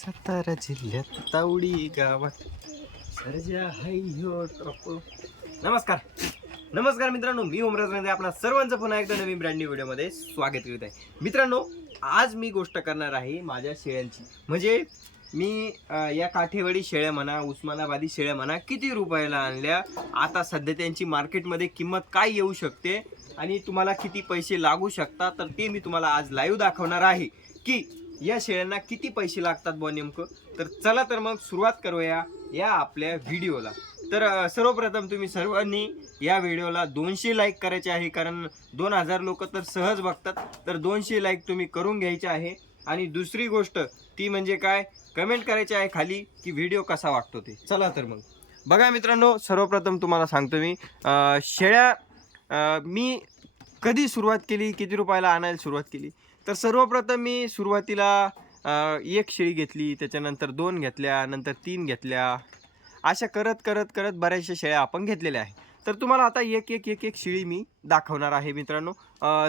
सातारा जिल्ह्यात तावडी गावात. सर्जा हय्यो ट्रप नमस्कार. नमस्कार मित्रांनो मी ओमराज रांदे आपणा सर्वांचं पुन्हा एकदा नवीन ब्रँड न्यू व्हिडिओमध्ये स्वागत करीत आहे. मित्रांनो आज मी गोष्ट करणार आहे माझ्या शेळ्यांची. म्हणजे मी या काठेवाडी शेळ्या म्हणा उस्मानाबादी शेळ्या म्हणा किती रुपयाला आणल्या आता सध्या त्यांची मार्केटमध्ये किंमत काय येऊ शकते आणि तुम्हाला किती पैसे लागू शकतात तर ते मी तुम्हाला आज लाईव्ह दाखवणार आहे. की या शेळ्यांना किती पैसे लागतात बुवा नेमकं? तर चला तर मग सुरुवात करूया या आपल्या व्हिडिओला. तर सर्वप्रथम तुम्ही सर्वांनी या व्हिडिओला दोनशे लाईक करायचे आहे कारण दोन हजार लोक तर सहज बघतात. तर दोनशे लाईक तुम्ही करून घ्यायचे आहे. आणि दुसरी गोष्ट ती म्हणजे काय? कमेंट करायची आहे खाली की व्हिडिओ कसा वाटतो ते. चला तर मग. बघा मित्रांनो सर्वप्रथम तुम्हाला सांगतो मी शेळ्या मी कधी सुरुवात केली किती रुपयाला आणायला सुरुवात केली? तर सर्वप्रथम मी सुरुवातीला एक शेळी घेतली त्याच्यानंतर दोन घेतल्या नंतर तीन घेतल्या. अशा करत करत करत बऱ्याचशा शेळ्या आपण घेतलेल्या आहे तर तुम्हाला आता एक एक एक एक शिळी मी दाखवणार आहे मित्रांनो.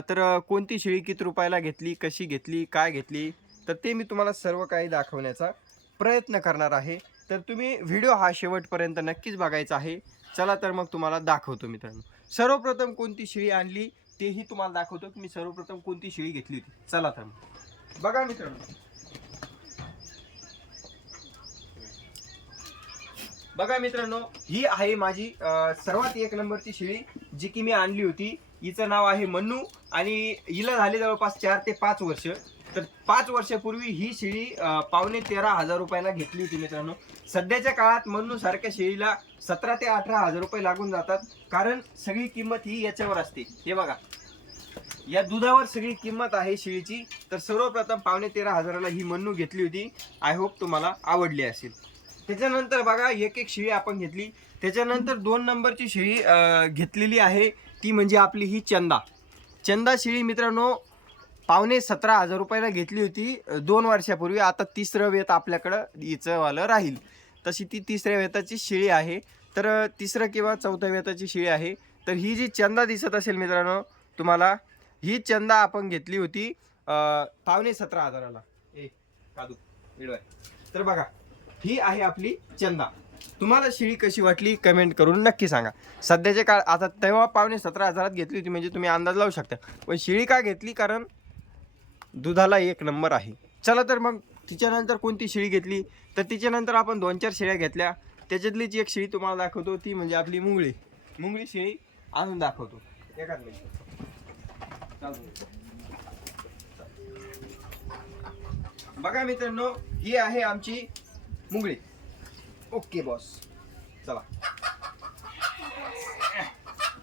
तर कोणती शिळी किती रुपयाला घेतली कशी घेतली काय घेतली तर ते मी तुम्हाला सर्व काही दाखवण्याचा प्रयत्न करणार आहे. तर तुम्ही व्हिडिओ हा शेवटपर्यंत नक्कीच बघायचा आहे. चला तर मग तुम्हाला दाखवतो मित्रांनो. सर्वप्रथम कोणती शिळी आणली तेही तुम्हाला दाखवतो की मी सर्वप्रथम कोणती शेळी घेतली होती. चला तर बघा मित्रांनो. बघा मित्रांनो ही आहे माझी सर्वात एक नंबरची शेळी जी की मी आणली होती. हिचं नाव आहे मन्नू आणि हिला झाले जवळपास चार ते पाच वर्ष. तर पाच वर्षापूर्वी ही शेळी पावणे तेरा हजार रुपयाला घेतली होती मित्रांनो. सध्याच्या काळात मन्नू सारख्या शेळीला सतरा ते अठरा हजार रुपये लागून जातात. कारण सगळी किंमत ही याच्यावर असते. हे बघा. या दुधावर सगळी किंमत आहे शेळीची. तर सर्वप्रथम पावणे तेरा हजाराला ही मन्नू घेतली होती. आय होप तुम्हाला आवडली असेल. त्याच्यानंतर बघा एक एक शेळी आपण घेतली. त्याच्यानंतर दोन नंबरची शेळी घेतलेली आहे. ती म्हणजे आपली ही चंदा. चंदा शेळी मित्रांनो पावणे सतरा हजार रुपयाला घेतली होती. दोन वर्षापूर्वी. आता तिसरं वेत आपल्याकडं हिचंवालं राहील. तशी ती तिसऱ्या वेताची शेळी आहे. तर तिसरं किंवा चौथ्या वेताची शिळी आहे. तर ही जी चंदा दिसत असेल मित्रांनो तुम्हाला ही चंदा आपण घेतली होती पावणे सतरा हजाराला. ए कादू मिळवाय तर बघा ही आहे आपली चंदा. तुम्हाला शिळी कशी वाटली कमेंट करून नक्की सांगा. सध्याचे काळ आता तेव्हा पावणे सतरा हजारात घेतली होती म्हणजे तुम्ही अंदाज लावू शकता. पण शिळी का घेतली? कारण दुधाला एक नंबर आहे. चला तर मग तिच्यानंतर कोणती शिळी घेतली? तर तिच्यानंतर आपण दोन चार शिळ्या घेतल्या. त्याच्यातलीच एक शेळी तुम्हाला दाखवतो ती म्हणजे आपली मुंगळी. मुंगळी शेळी आणून दाखवतो. एकाच मिनिट. चालतं. बघा मित्रांनो ही आहे आमची मुंगळी. ओके बॉस चला.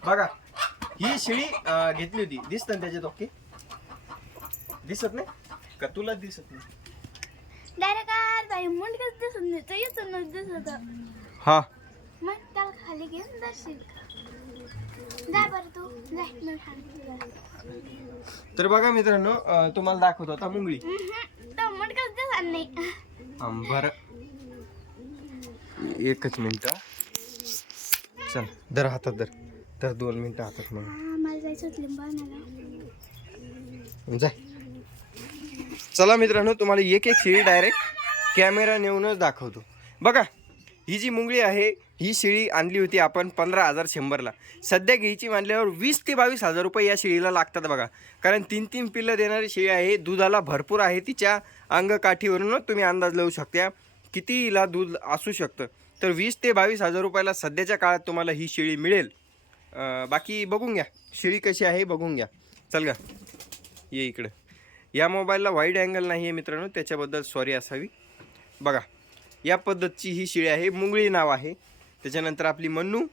बघा ही शेळी घेतली होती. दिसत ना त्याच्यात ओके? दिसत नाही? का तुला दिसत नाही? मुंडकच दिसत नाही तो येतो दिसत हा. मग त्याला खाली घेऊन जा बरं तू जाय मी खाली तर बघा मित्रांनो अं, तुम्हाला दाखवतो आता मुंगळी. तो मुंडकच दिसत नाही. बर. एकच मिनिट चल दर हातात दर तर दोन मिनिटं हातात मग. हा, मला जायचं होतं लिंबू आणायला जाय. चला मित्रांनो तुम्हाला एक एक शेळी डायरेक्ट कॅमेरा नेऊनच दाखवतो. बघा ही जी मुंगळी आहे ही शेळी आणली होती आपण पंधरा हजार शंभरला. सध्या घ्यायची मानल्यावर वीस ते बावीस हजार रुपये या शेळीला लागतात बघा. कारण तीन तीन पिल्लं देणारी शेळी आहे दुधाला भरपूर आहे तिच्या अंगकाठीवरूनच तुम्ही अंदाज लावू शकता. किती हिला दूध असू शकतं. तर वीस ते बावीस हजार रुपयाला सध्याच्या काळात तुम्हाला ही शेळी मिळेल. बाकी बघून घ्या. शेळी कशी आहे बघून घ्या. चल गा. ये इकडं. या मोबाईलला वाईड अँगल नाही आहे मित्रांनो त्याच्याबद्दल सॉरी असावी. बघा या पद्धतची ही शिळी आहे मुंगळी नाव आहे. त्याच्यानंतर आपली मन्नू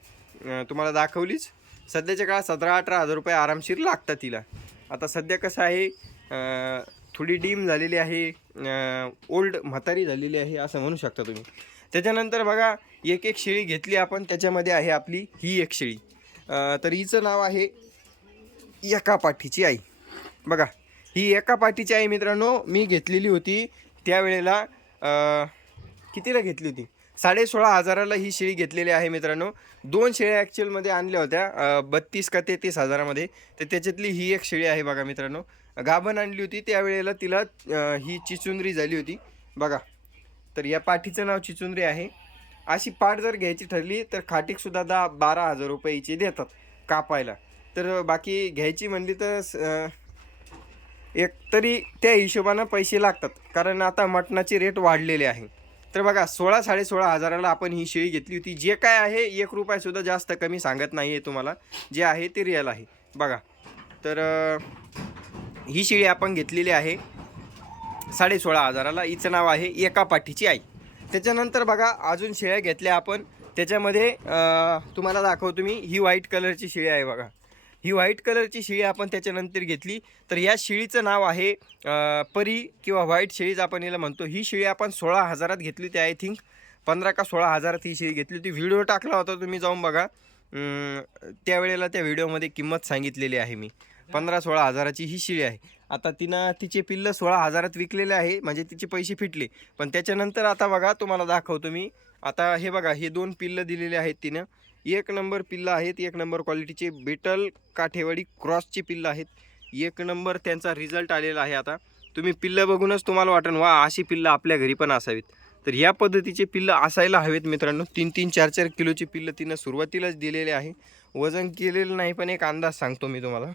तुम्हाला दाखवलीच. सध्याच्या काळात सतरा अठरा हजार रुपये आरामशीर लागतात तिला. आता सध्या कसं आहे थोडी डीम झालेली आहे ओल्ड म्हातारी झालेली आहे असं म्हणू शकता तुम्ही. त्याच्यानंतर बघा एक एक शेळी घेतली आपण त्याच्यामध्ये आहे आपली ही एक शेळी. तर हिचं नाव आहे एका पाठीची आई. बघा ही एका पाठीची आई मित्रांनो मी घेतलेली होती त्यावेळेला कितीला घेतली होती? साडे सोळा हजाराला ही शेळी घेतलेली आहे मित्रांनो. दोन शेळ्या ॲक्च्युअलमध्ये आणल्या होत्या. बत्तीस का तेहतीस हजारामध्ये. तर त्याच्यातली ही एक शेळी आहे बघा मित्रांनो. गाभण आणली होती. त्यावेळेला तिला ही चिचुंदरी झाली होती. बघा. तर या पाठीचं नाव चिचुंद्री आहे. अशी पाठ जर घ्यायची ठरली तर खाटीकसुद्धा दहा बारा हजार रुपयाची देतात कापायला. तर बाकी घ्यायची म्हणली तर एक तरी त्या हिशोबानं पैसे लागतात. कारण आता मटणाचे रेट वाढलेले आहे. तर बघा सोळा साडेसोळा हजाराला आपण ही शेळी घेतली होती. जे काय आहे एक रुपयासुद्धा जास्त कमी सांगत नाही आहे तुम्हाला. जे आहे ते रिअल आहे. बघा. तर ही शेळी आपण घेतलेली आहे. साडेसोळा हजाराला. हिचं नाव आहे एका पाठीची आई. त्याच्यानंतर बघा अजून शेळ्या घेतल्या आपण. त्याच्यामध्ये तुम्हाला दाखवतो मी. ही व्हाईट कलरची शेळी आहे बघा. ही व्हाईट कलरची शेळी आपण त्याच्यानंतर घेतली. तर या शेळीचं नाव आहे परी किंवा व्हाईट शेळीच आपण याला म्हणतो. ही शेळी आपण सोळा हजारात घेतली होती आय थिंक. पंधरा का सोळा हजारात ही शेळी घेतली होती. व्हिडिओ टाकला होता तुम्ही जाऊन बघा. त्यावेळेला त्या व्हिडिओमध्ये किंमत सांगितलेली आहे मी. पंधरा सोळा हजाराची ही शेळी आहे. आता तिनं तिचे पिल्लं सोळा हजारात विकलेले आहे म्हणजे तिचे पैसे फिटले. पण त्याच्यानंतर आता बघा तुम्हाला दाखवतो मी. आता हे बघा हे दोन पिल्लं दिलेले आहेत तिनं. एक नंबर पिल्लं आहेत एक नंबर क्वालिटीचे. बेटल काठेवाडी क्रॉसची पिल्लं आहेत. एक नंबर त्यांचा रिझल्ट आलेला आहे आता. तुम्ही पिल्लं बघूनच तुम्हाला वाटेल वा अशी पिल्लं आपल्या घरी पण असावीत. तर या पद्धतीचे पिल्लं असायला हवेत मित्रांनो. तीन तीन चार चार किलोची पिल्लं तिनं सुरुवातीलाच दिलेले आहे. वजन केलेलं नाही पण एक अंदाज सांगतो मी तुम्हाला.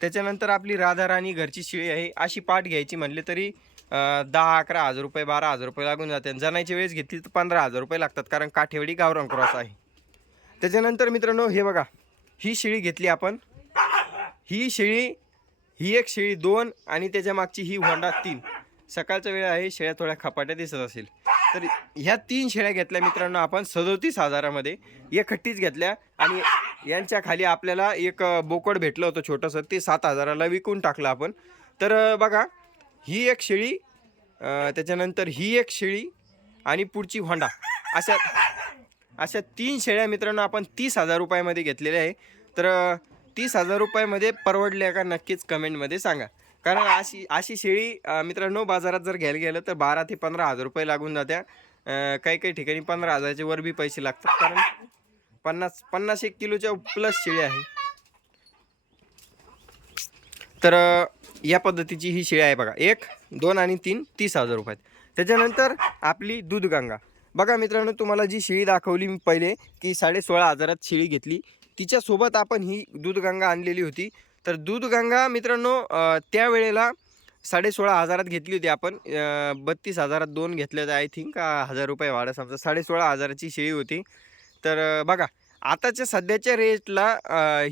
त्याच्यानंतर आपली राधा राणी घरची शिळी आहे. अशी पाठ घ्यायची म्हणले तरी दहा अकरा हजार रुपये बारा हजार रुपये लागून जाते. आणि वेळेस घेतली तर पंधरा हजार रुपये लागतात कारण काठेवाडी गावरान क्रॉस आहे. त्याच्यानंतर मित्रांनो हे बघा. ही शेळी घेतली आपण. ही शेळी ही एक शेळी दोन आणि त्याच्या मागची ही होंडा तीन. सकाळचा वेळ आहे शेळ्या थोड्या खपाट्या दिसत असेल. तर ह्या तीन शेळ्या घेतल्या मित्रांनो आपण सदोतीस हजारामध्ये. एकट्टीच घेतल्या आणि यांच्या खाली आपल्याला एक बोकड भेटलं होतं छोटंसं. ते सात हजाराला विकून टाकलं आपण. तर बघा ही एक शेळी त्याच्यानंतर ही एक शेळी आणि पुढची होंडा. अशा अशा तीन शेळ्या मित्रांनो आपण तीस हजार रुपयामध्ये घेतलेल्या आहे. तर तीस हजार रुपयामध्ये परवडल्या का नक्कीच कमेंटमध्ये सांगा. कारण अशी अशी शेळी मित्रांनो बाजारात जर घ्यायला गेलं तर बारा ते पंधरा हजार रुपये लागून जात्या. काही काही ठिकाणी पंधरा हजारचे वर बी पैसे लागतात. कारण पन्नास पन्नास एक किलोच्या प्लस शेळी आहे. तर या पद्धतीची ही शेळी आहे बघा. एक दोन आणि तीन तीस हजार रुपयात. त्याच्यानंतर आपली दूधगंगा. बघा मित्रांनो तुम्हाला जी शेळी दाखवली मी पहिले की साडे सोळा हजारात शेळी घेतली. तिच्यासोबत आपण ही दूधगंगा आणलेली होती. तर दूधगंगा मित्रांनो त्यावेळेला साडे सोळा हजारात घेतली होती आपण. बत्तीस हजारात दोन घेतले आय थिंक हजार रुपये वाढा समजा साडे सोळा हजाराची शेळी होती. तर बघा आताच्या सध्याच्या रेटला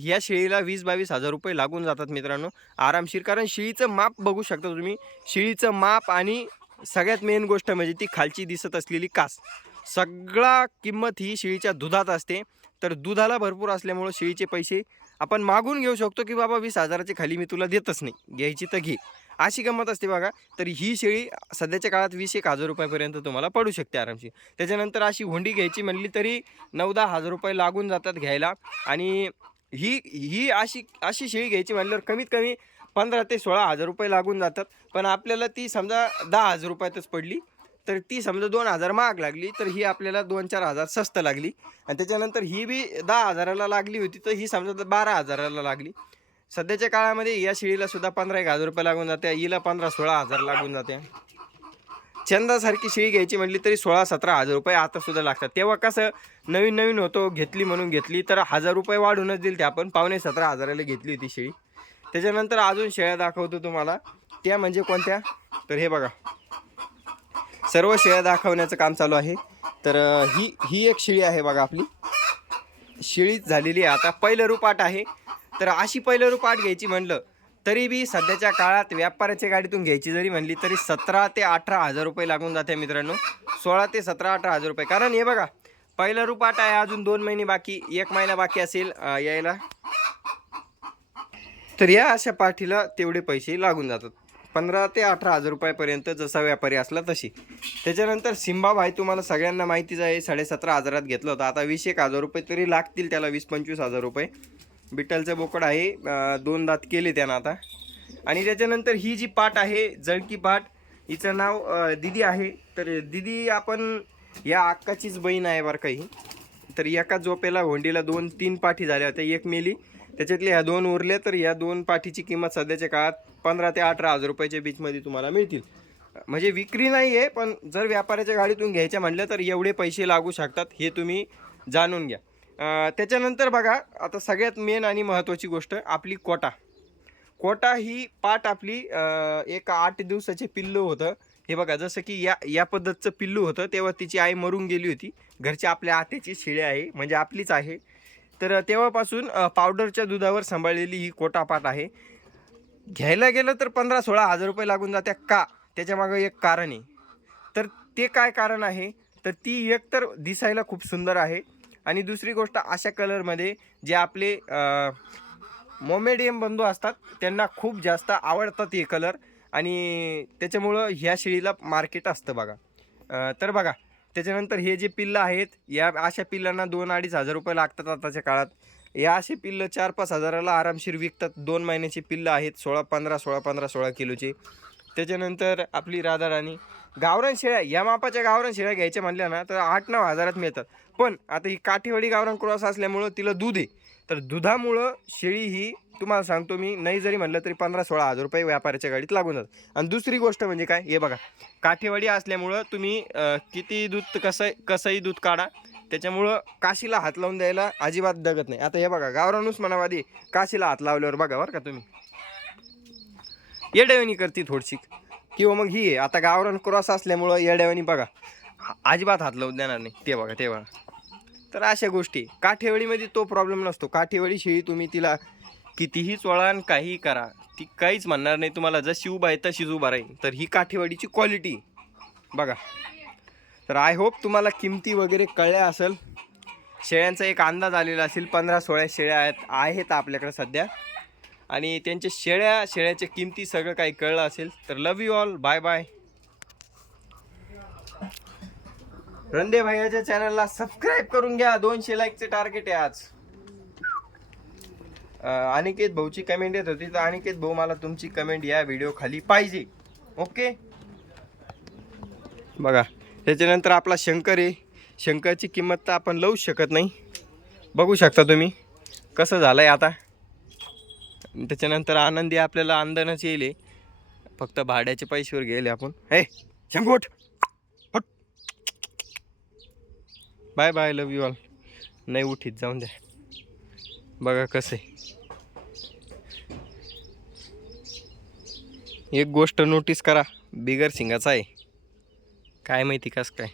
ह्या शेळीला वीस बावीस हजार रुपये लागून जातात मित्रांनो. आरामशीर कारण शेळीचं माप बघू शकता तुम्ही. शेळीचं माप आणि सगळ्यात मेन गोष्ट म्हणजे ती खालची दिसत असलेली कास. सगळा किंमत ही शेळीच्या दुधात असते. तर दुधाला भरपूर असल्यामुळं शेळीचे पैसे आपण मागून घेऊ शकतो की बाबा वीस हजाराची खाली मी तुला देतच नाही. घ्यायची तर घे. अशी गंमत असते बघा. तर ही शेळी सध्याच्या काळात वीस एक हजार रुपयापर्यंत तुम्हाला पडू शकते आरामशी त्याच्यानंतर अशी हुंडी घ्यायची म्हणली तरी नऊ दहा हजार रुपये लागून जातात घ्यायला. आणि ही ही अशी अशी शेळी घ्यायची म्हणल्यावर कमीत कमी पंधरा ते सोळा हजार रुपये लागून जातात. पण आपल्याला ती समजा दहा हजार रुपयातच पडली तर ती समजा दोन हजार महाग लागली तर ही आपल्याला दोन चार हजार स्वस्त लागली. आणि त्याच्यानंतर ही बी दहा हजाराला लागली होती तर ही समजा बारा हजाराला लागली. सध्याच्या काळामध्ये या शेळीला सुद्धा पंधरा एक हजार रुपये लागून जाते हिला पंधरा सोळा हजार लागून जाते. चंदासारखी शेळी घ्यायची म्हटली तरी सोळा सतरा हजार रुपये आता सुद्धा लागतात. तेव्हा कसं नवीन नवीन होतो घेतली म्हणून घेतली तर हजार रुपये वाढूनच दिली ते आपण. पावणे सतरा हजाराला घेतली होती शेळी. त्याच्यानंतर अजून शेळ्या दाखवतो तुम्हाला. त्या म्हणजे कोणत्या? तर हे बघा. सर्व शेळ्या दाखवण्याचं काम चालू आहे. तर ही ही एक शिळी आहे बघा आपली. शिळीच झालेली आहे. आता पहिलं रूपाट आहे. तर अशी पहिलं रूपाट घ्यायची म्हणलं तरी बी सध्याच्या काळात व्यापाराच्या गाडीतून घ्यायची जरी म्हणली तरी सतरा ते अठरा हजार रुपये लागून जाते मित्रांनो. सोळा ते सतरा अठरा हजार रुपये. कारण हे बघा पहिलं रूपाट आहे अजून दोन महिने बाकी एक महिना बाकी असेल यायला. तर या अशा पाठीला तेवढे पैसे लागून जातात. पंधरा ते अठरा हजार रुपयापर्यंत जसा व्यापारी असला तशी. त्याच्यानंतर सिम्बा भाई तुम्हाला सगळ्यांना माहितीच आहे साडेसतरा हजारात घेतलं होतं. आता वीस एक हजार रुपये तरी लागतील त्याला वीस पंचवीस हजार रुपये. बिटलचं बोकड आहे दोन दात केले त्यानं आता. आणि त्याच्यानंतर ही जी पाट आहे जळकी पाट हिचं नाव दिदी आहे. तर दिदी आपण या अक्काचीच बहीण आहे बरं काही तर एका झोपेला होंडीला दोन तीन पाठी झाल्या होत्या एक मेली. त्याच्यातले ह्या दोन उरल्या तर या दोन पाठीची किंमत सध्याच्या काळात पंधरा ते अठरा हजार रुपयाच्या बीचमध्ये तुम्हाला मिळतील. म्हणजे विक्री नाही आहे पण जर व्यापाऱ्याच्या गाडीतून घ्यायच्या म्हटलं तर एवढे पैसे लागू शकतात हे तुम्ही जाणून घ्या. त्याच्यानंतर बघा आता सगळ्यात मेन आणि महत्त्वाची गोष्ट आपली कोटा. कोटा ही पाट आपली एक आठ दिवसाचे पिल्लू होतं. हे बघा जसं की या या पद्धतचं पिल्लू होतं तेव्हा तिची आई मरून गेली होती. घरच्या आपल्या आत्याची शिळे आहे म्हणजे आपलीच आहे. तर तेव्हापासून पावडरच्या दुधावर सांभाळलेली ही कोटापाट आहे. घ्यायला गेलं तर पंधरा सोळा हजार रुपये लागून जात्या का? त्याच्यामागं एक कारण आहे. तर ते काय कारण आहे? तर ती एक तर दिसायला खूप सुंदर आहे. आणि दुसरी गोष्ट अशा कलरमध्ये जे आपले मोमेडियम बंधू असतात त्यांना खूप जास्त आवडतात हे कलर. आणि त्याच्यामुळं ह्या शेळीला मार्केट असतं बघा. तर बघा त्याच्यानंतर हे जे पिल्लं आहेत या अशा पिल्लांना दोन अडीच हजार रुपये लागतात आताच्या काळात. या असे पिल्लं चार पाच हजाराला आरामशीर विकतात. दोन महिन्याची पिल्लं आहेत सोळा पंधरा सोळा पंधरा सोळा किलोचे. त्याच्यानंतर आपली राधाराणी गावरान शेळ्या या मापाच्या गावरान शेळ्या घ्यायच्या म्हणल्या ना तर आठ नऊ हजारात मिळतात. पण आता ही काठीवाडी गावरान क्रॉस असल्यामुळं तिला दूध आहे. तर दुधामुळं शेळी ही तुम्हाला सांगतो मी नाही जरी म्हणलं तरी पंधरा सोळा हजार रुपये व्यापाऱ्याच्या गाडीत लागून जातात. आणि दुसरी गोष्ट म्हणजे काय? हे बघा काठेवाडी असल्यामुळं तुम्ही किती दूध कसं कसंही दूध काढा त्याच्यामुळं काशीला हात लावून द्यायला अजिबात दगत नाही. आता हे बघा गावरानूच म्हणावादी काशीला हात लावल्यावर बघा बरं का तुम्ही. येड्यावणी करते थोडीशी. किंवा मग ही आहे आता गावरान क्रॉस असल्यामुळं येड्यावणी बघा अजिबात हात लावून देणार नाही. ते बघा ते बघा. तर अशा गोष्टी. काठेवाडीमध्ये तो प्रॉब्लेम नसतो. काठेवाडी शेळी तुम्ही तिला कितीही चोळा आणि काहीही करा ती काहीच म्हणणार नाही. तुम्हाला जशी उभा आहे तशीच उभा राहील. तर ही काठेवाडीची क्वालिटी बघा. तर आय होप तुम्हाला किमती वगैरे कळल्या असेल. शेळ्यांचा एक अंदाज आलेला असेल. पंधरा सोळा शेळ्या आहेत आहेत आपल्याकडे सध्या. आणि त्यांच्या शेळ्या शेळ्याच्या किमती सगळं काही कळलं असेल. तर love you all bye bye Rande भैयाच्या चॅनलला सबस्क्राईब करून घ्या. दोनशे लाईकचे टार्गेट आहे आज. अनिकेत भाऊची कमेंट येत होती. तर अनिकेत भाऊ मला तुमची कमेंट या व्हिडिओ खाली पाहिजे. ओके बघा त्याच्यानंतर आपला शंकर आहे. शंकरची किंमत तर आपण लावूच शकत नाही. बघू शकता तुम्ही. कसं झालं आहे आता? त्याच्यानंतर आनंदी आपल्याला आंदनच येईल फक्त भाड्याच्या पैशावर गेले आपण. हे शंकोट bye bye love you all नाही उठीत जाऊन द्या. बघा कसं आहे. एक गोष्ट नोटीस करा बिगर सिंगाचा आहे. काय माहिती कस काय.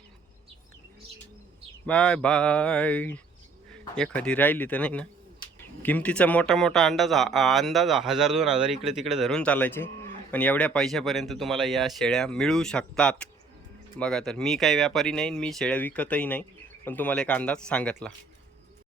बाय बाय एखादी राहिली तर नाही ना. किमतीचा मोठा मोठा अंदाज अंदाज हजार दोन हजार इकडे तिकडे धरून चालायचे. पण एवढ्या पैशापर्यंत तुम्हाला या शेळ्या मिळू शकतात. बघा तर मी काही व्यापारी नाही मी शेळ्या विकतही नाही. पण तुम्हाला एक अंदाज सांगितला.